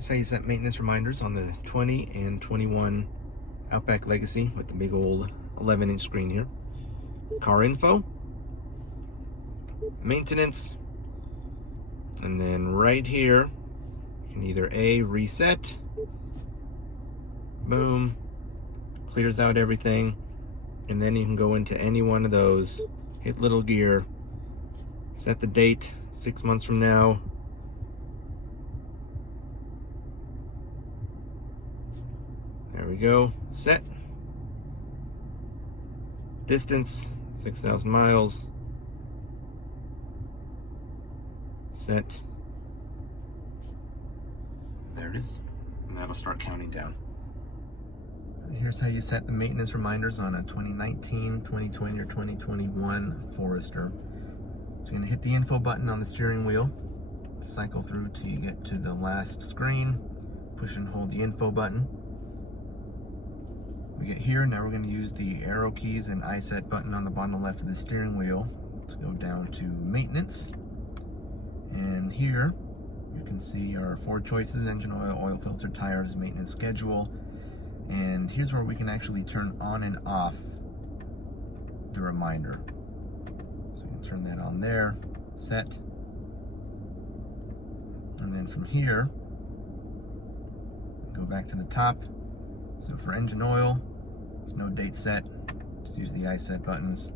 Here's how you set maintenance reminders on the 20 and 21 Outback Legacy with the big old 11-inch screen here. Car info, maintenance, and then right here, you can either A, reset, boom, clears out everything, and then you can go into any one of those, hit little gear, set the date 6 months from now, there we go, set, distance, 6,000 miles, set, there it is, and that'll start counting down. Here's how you set the maintenance reminders on a 2019, 2020, or 2021 Forester. So you're going to hit the info button on the steering wheel, cycle through till you get to the last screen, push and hold the info button. We get here, now we're going to use the arrow keys and iSet button on the bottom left of the steering wheel to go down to maintenance. And here you can see our 4 choices: engine oil, oil filter, tires, maintenance schedule. And here's where we can actually turn on and off the reminder. So you can turn that on there, set. And then from here, go back to the top. So for engine oil, there's no date set. Just use the iSet buttons.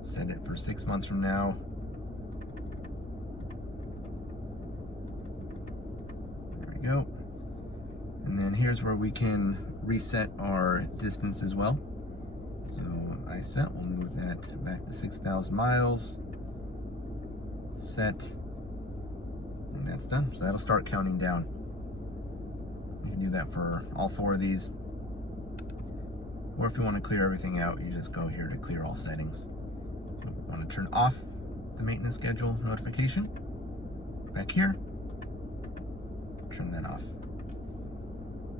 Set it for 6 months from now. There we go. And then here's where we can reset our distance as well. So iSet, we'll move that back to 6,000 miles. Set. And that's done. So that'll start counting down. You can do that for all 4 of these. Or if you want to clear everything out, you just go here to clear all settings. So we want to turn off the maintenance schedule notification. Back here. Turn that off.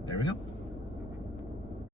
There we go.